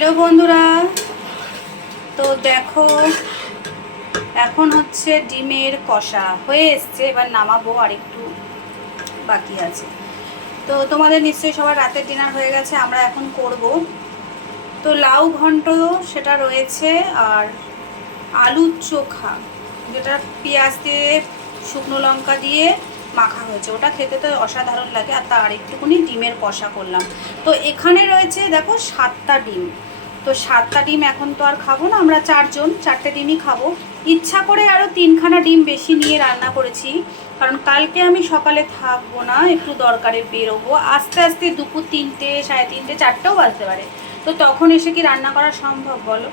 Hello বন্ধুরা, তো দেখো এখন হচ্ছে ডিমের কষা হয়ে এসছে, এবার নামাবো, আর একটু বাকি আছে। তো তোমাদের নিশ্চয়ই সবার রাতের ডিনার হয়ে গেছে, আমরা এখন করব। তো লাউ ঘন্ট সেটা রয়েছে, আর আলুর চোখা যেটা পেঁয়াজ দিয়ে শুকনো লঙ্কা দিয়ে মাখা হয়েছে, ওটা খেতে তো অসাধারণ লাগে। আর তার একটুখানি ডিমের কষা করলাম। তো এখানে রয়েছে দেখো 7টা ডিম। তো 7টা ডিম এখন তো আর খাবো না, আমরা 4 জন, 4টে ডিমই খাবো। ইচ্ছা করে আরও 3খানা ডিম বেশি নিয়ে রান্না করেছি, কারণ কালকে আমি সকালে থাকবো না, একটু দরকারে বেরোবো। আস্তে আস্তে দুপুর 3টে, 3:30, 4টেও বাজতে পারে। তো তখন এসে কি রান্না করা সম্ভব বলো?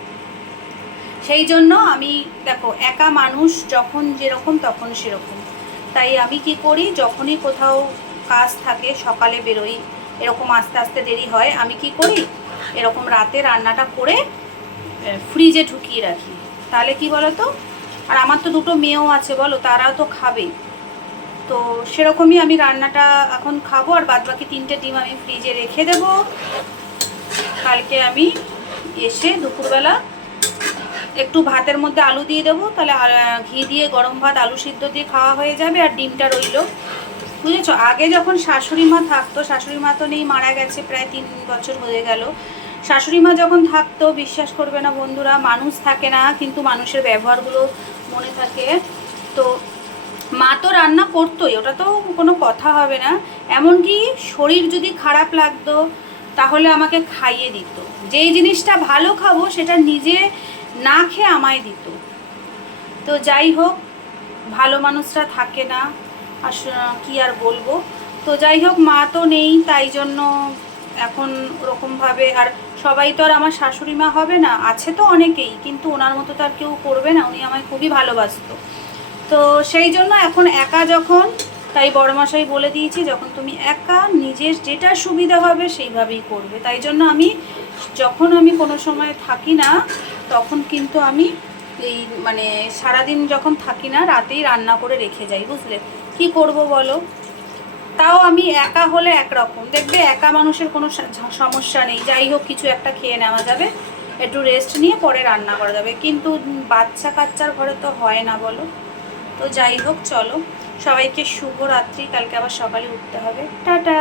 সেই জন্য আমি দেখো একা মানুষ, যখন যেরকম তখন সেরকম। তাই আমি কি করি, যখনই কোথাও কাজ থাকে সকালে বেরোই, এরকম আস্তে আস্তে দেরি হয়, আমি কি করি এরকম রাতে রান্নাটা করে ফ্রিজে ঢুকিয়ে রাখি। তাহলে কি বলো তো, আর আমার তো 2টো মেয়েও আছে বলো, তারাও তো খাবে। তো সেরকমই আমি রান্নাটা এখন খাবো, আর বাদবাকি 3টে ডিম আমি ফ্রিজে রেখে দেবো। কালকে আমি এসে দুপুরবেলা একটু ভাতের মধ্যে আলু দিয়ে দেবো, তাহলে ঘি দিয়ে গরম ভাত আলু সিদ্ধ দিয়ে খাওয়া হয়ে যাবে, আর ডিমটা রইলো। বুঝেছো? আগে যখন শাশুড়ি মা থাকতো, শাশুড়ি মা তো নেই, মারা গেছে, প্রায় 3 বছর হয়ে গেল। শাশুড়ি মা যখন থাকতো, বিশ্বাস করবে না বন্ধুরা, মানুষ থাকে না কিন্তু মানুষের ব্যবহারগুলো মনে থাকে। তো মা তো রান্না করতোই, ওটা তো কোনো কথা হবে না। এমনকি শরীর যদি খারাপ লাগতো তাহলে আমাকে খাইয়ে দিত। যেই জিনিসটা ভালো খাবো সেটা নিজে না খেয়ে আমায় দিত। তো যাই হোক, ভালো মানুষরা থাকে না, আর কি আর বলবো। তো যাই হোক, মা তো নেই, তাই জন্য এখন ওরকমভাবে, আর সবাই তো আর আমার শাশুড়ি মা হবে না, আছে তো অনেকেই, কিন্তু ওনার মতো তো আর কেউ করবে না, উনি আমায় খুবই ভালোবাসতো। তো সেই জন্য এখন একা যখন, তাই বড়মশাই বলে দিয়েছি, যখন তুমি একা, নিজের যেটা সুবিধা হবে সেইভাবেই করবে। তাই জন্য আমি যখন আমি কোনো সময় থাকি না, তখন কিন্তু আমি এই মানে সারাদিন যখন থাকি না, রাতেই রান্না করে রেখে যাই, বুঝলে? কি করব বলো? তাও আমি একা হলে একরকম, দেখবে একা মানুষের কোনো সমস্যা নেই, যাই হোক কিছু একটা খেয়ে নেওয়া যাবে, একটু রেস্ট নিয়ে পরে রান্না করা যাবে। কিন্তু বাচ্চা কাচ্চার ঘরে তো হয় না বলো। তো যাই হোক, চলো, সবাইকে শুভরাত্রি, কালকে আবার সকালে উঠতে হবে। টাটা।